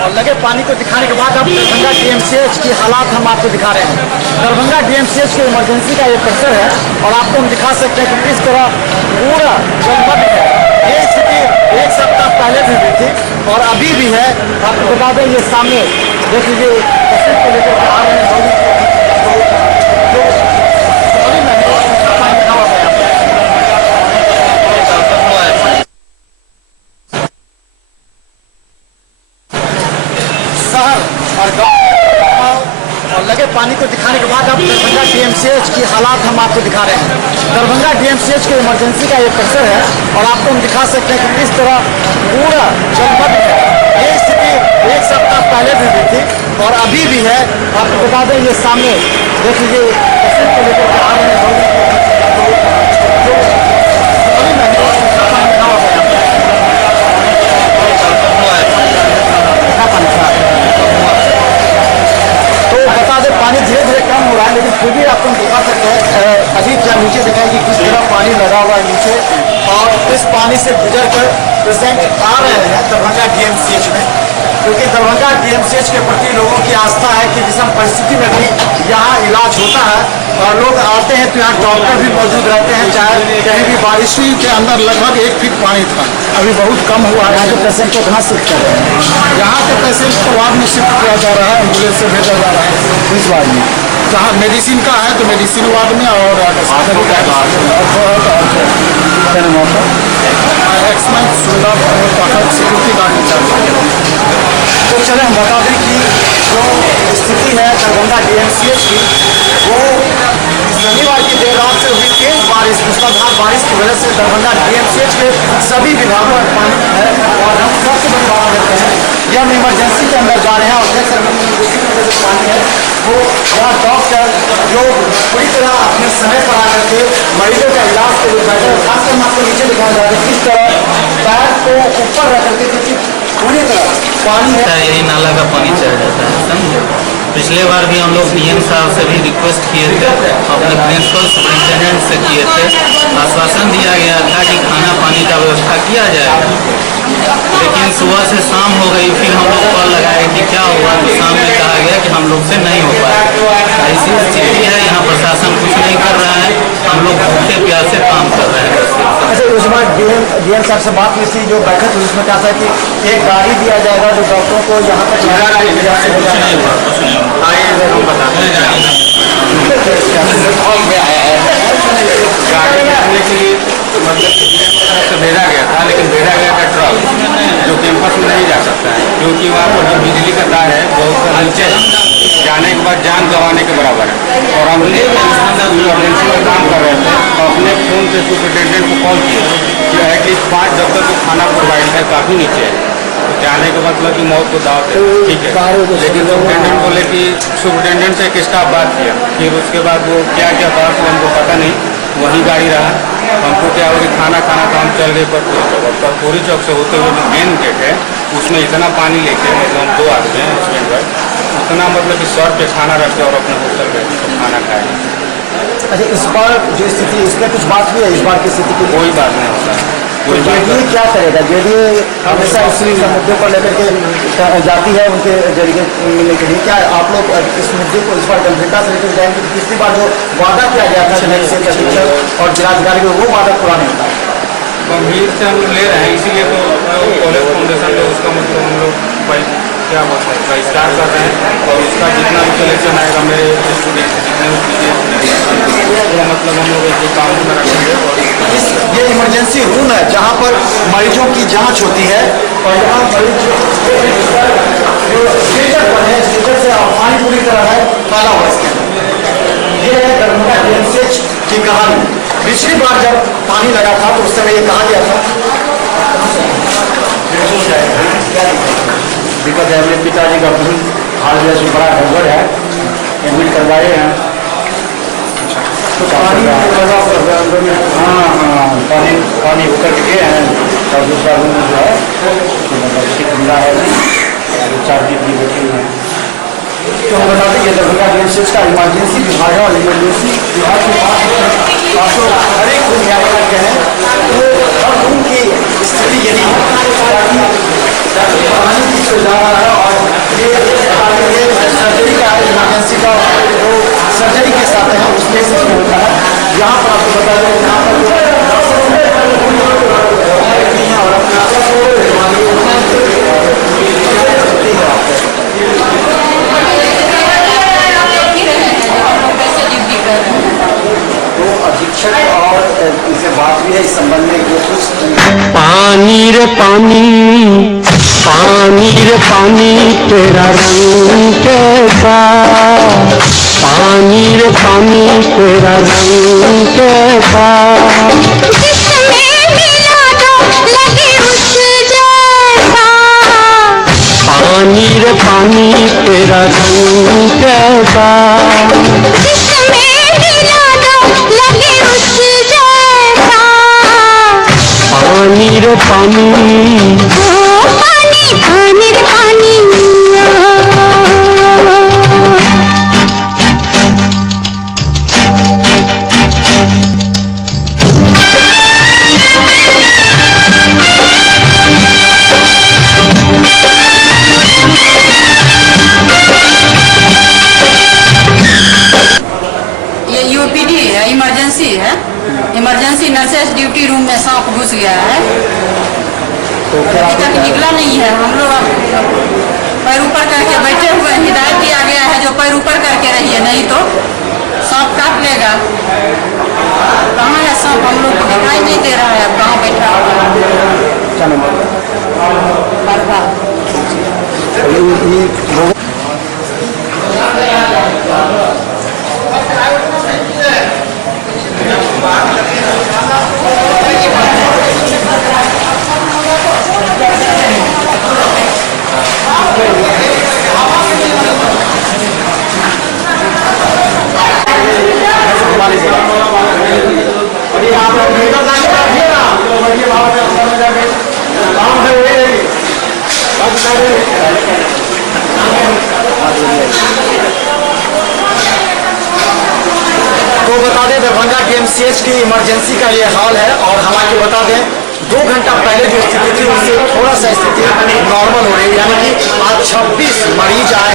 और लगे पानी को दिखाने के बाद अब दरभंगा डीएमसीएच की हालात हम आपको दिखा रहे हैं। दरभंगा डीएमसीएच के इमरजेंसी का ये परिसर है और आपको हम दिखा सकते हैं कि किस तरह पूरा जलमग्न है। ये स्थिति एक सप्ताह पहले भी हुई थी और अभी भी है। आपको बता दें, ये सामने देख लीजिए तस्वीर को लेकर के आ रहे हैं और लगे पानी को दिखाने के बाद अब दरभंगा डीएमसीएच की हालात हम आपको दिखा रहे हैं। दरभंगा डीएमसीएच के इमरजेंसी का ये परिसर है और आपको हम दिखा सकते हैं कि किस तरह पूरा जलमग्न है। ये स्थिति एक सप्ताह पहले भी हुई थी और अभी भी है। आपको बता दें, ये सामने देख लीजिए तस्वीर को लेकर के आ रहे हैं पानी धीरे धीरे कम हो रहा है, लेकिन फिर भी आपको हम दिखा सकते हैं। अभी क्या नीचे दिखाएगी किस तरह पानी लगा हुआ है नीचे, और इस पानी से गुजर कर पेशेंट आ रहे हैं दरभंगा डीएमसीएच में, क्योंकि दरभंगा डीएमसीएच के प्रति लोगों की आस्था है कि विषम परिस्थिति में भी यहाँ इलाज होता है और लोग आते हैं तो यहाँ डॉक्टर भी मौजूद रहते हैं। चाहे कहीं भी बारिश इसी के अंदर लगभग 1 फीट पानी था, अभी बहुत कम हुआ है। यहाँ के पेशेंट को कहाँ शिफ्ट कर रहे हैं? यहाँ के पेशेंट को वार्ड में शिफ्ट किया जा रहा है, एम्बुलेंस से भेजा जा रहा है। इस वार्ड में जहाँ मेडिसिन का है तो मेडिसिन वार्ड में, और एक्समैन सुंदर सिक्योरिटी गार्ड इंचार्ज। तो चले हम बता दें कि जो स्थिति है दरभंगा डीएमसीएच की, वो शनिवार की देर रात से हुई तेज बारिश, मूसलाधार बारिश की वजह से दरभंगा डीएमसीएच के सभी विभागों में पानी है। और हम सबसे बड़ी बात करते हैं, ये हम इमरजेंसी के अंदर जा रहे हैं और देख सकते हैं जो पानी है वो यहाँ डॉक्टर जो पूरी तरह अपने समय पर आकर के मरीजों का इलाज के लिए बैठे, खासकर हम आपको नीचे दिखाया जा रहा है किस तरह पैर को ऊपर रख करके, क्योंकि पूरी तरह पानी है। यही नाला का पानी चढ़ जाता है, समझे। पिछले बार भी हम लोग डीएम साहब से भी रिक्वेस्ट किए थे, अपने प्रिंसिपल सुपरिटेंडेंट से किए थे। आश्वासन दिया गया था कि खाना पानी का व्यवस्था किया जाएगा, लेकिन सुबह से शाम हो गई, फिर हम लोग कॉल लगाए कि क्या हुआ, तो शाम में कहा गया कि हम लोग से नहीं हो पाया। ऐसी स्थिति है, यहाँ प्रशासन कुछ नहीं कर रहा है, हम लोग भूखे प्यासे काम कर रहे हैं। अच्छा, उस बार डीएम साहब से बात हुई थी, जो बैठक हुई उसमें कहा था कि एक गाड़ी दिया जाएगा जो डॉक्टरों को यहाँ तक भेजा गया था, लेकिन भेजा गया था ट्रक जो कैंपस में नहीं जा सकता है, क्योंकि वहाँ पर जो बिजली का तार है बहुत नीचे जाने के बाद जान गंवाने के बराबर है। और हम इमरजेंसी में काम कर रहे थे तो अपने फ़ोन से सुपरिटेंडेंट को कॉल किया कि एटलीस्ट 5 दफ्तर को खाना प्रोवाइड है, काफ़ी नीचे है, तो जाने का मतलब कि मौत को दाव है, ठीक है। लेकिन सुपरिटेंडेंट बोले कि सुपरिटेंडेंट से एक स्टाफ बात किया, फिर उसके बाद वो क्या क्या बात हुआ हमको पता नहीं, वहीं गाड़ी रहा। हमको क्या हो कि खाना खाना था, हम चल गए परपूरी चौक, और परपूरी चौक से होते हुए जो मेन गेट है उसमें इतना पानी लेके, मतलब हम 2 आदमी हैं हस्बैंड वाइफ, उतना मतलब कि सर पे खाना रखे और अपने होटल में तो खाना खाए। अच्छा, इस बार जो स्थिति, इस पर कुछ बात हुई है? इस बार की स्थिति की कोई बात नहीं होता है। तो जेडीए क्या करेगा? जेडीए हमेशा इसी मुद्दे को लेकर के जाती है उनके जरिए मिलने के लिए। क्या आप लोग इस मुद्दे को इस बार गंभीरता से लेकर जाएंगे? पिछली बार जो वादा किया गया था और जिलाधिकारी को, वो वादा पूरा नहीं था। गंभीर से हम ले रहे हैं, इसीलिए तो कॉलेज फाउंडेशन में उसका मतलब हम लोग क्या बोलते हैं बहिष्कार कर रहे हैं, और उसका जितना भी कलेक्शन आएगा मेरे स्टूडेंट जितने वो मतलब हम लोग एक कानून में रखेंगे। और ये इमरजेंसी रूम है जहाँ पर मरीजों की जांच होती है, और यहाँ मरीज स्ट्रेचर से पानी पूरी तरह है काला हुआ इसके अंदर। ये है दरभंगा डीएमसीएच की कहानी। पिछली बार जब पानी लगा था तो उस समय ये कहा गया था दिक्कत है, मेरे पिताजी का हाल जैसे बड़ा गड़बड़ है, एडमिट करवाए हैं। तो पानी लगा, हाँ पानी होकर के गए हैं, और दूसरा रूम में जो है मतलब मिला है, 4 दिन की बैठी हुई है। तो हम बता दें, ये दरभंगा डीएमसीएच का इमरजेंसी विभाग है, और इमरजेंसी विभाग के पास हर एक रूम यहाँ पर हैं, तो हर रूम की स्थिति यही है, पानी पीछे जा रहा है और सर्जरी के साथ हैं उस केसेस में होता है। यहाँ पर आपको बता दें, यहाँ पर और अपना तो अधीक्षक और इनसे बात भी है इस संबंध में जो कुछ पानी रे पानी, पानी रे पानी तेरा रंग कैसा, पानी रे पानी तेरा रंग कैसा, जिसमें मिला दो लगे उस जैसा, पानी रे पानी तेरा रंग कैसा, जिसमें मिला दो लगे उस जैसा, पानी रे पानी, ओ पानी पानी रे पानी। ये यूपीडी है, इमरजेंसी है। इमरजेंसी नर्सेस ड्यूटी रूम में सांप घुस गया है, अभी तक निकला नहीं है। हम लोग अब पैर ऊपर करके बैठे हुए हैं। हिदायत दिया गया है जो पैर ऊपर करके रहिए, नहीं तो सांप काट लेगा। कहाँ है सांप, हम लोग को दिखाई नहीं दे रहा है। अब कहाँ बैठा हुआ है? क्या नंबर बरगा। तो बता दें दरभंगा DMCH की इमरजेंसी का ये हाल है। और हालांकि बता दें 2 घंटा पहले जो स्थिति थी उससे थोड़ा सा स्थिति नॉर्मल हो रही है, यानी कि आज 26 मरीज आए।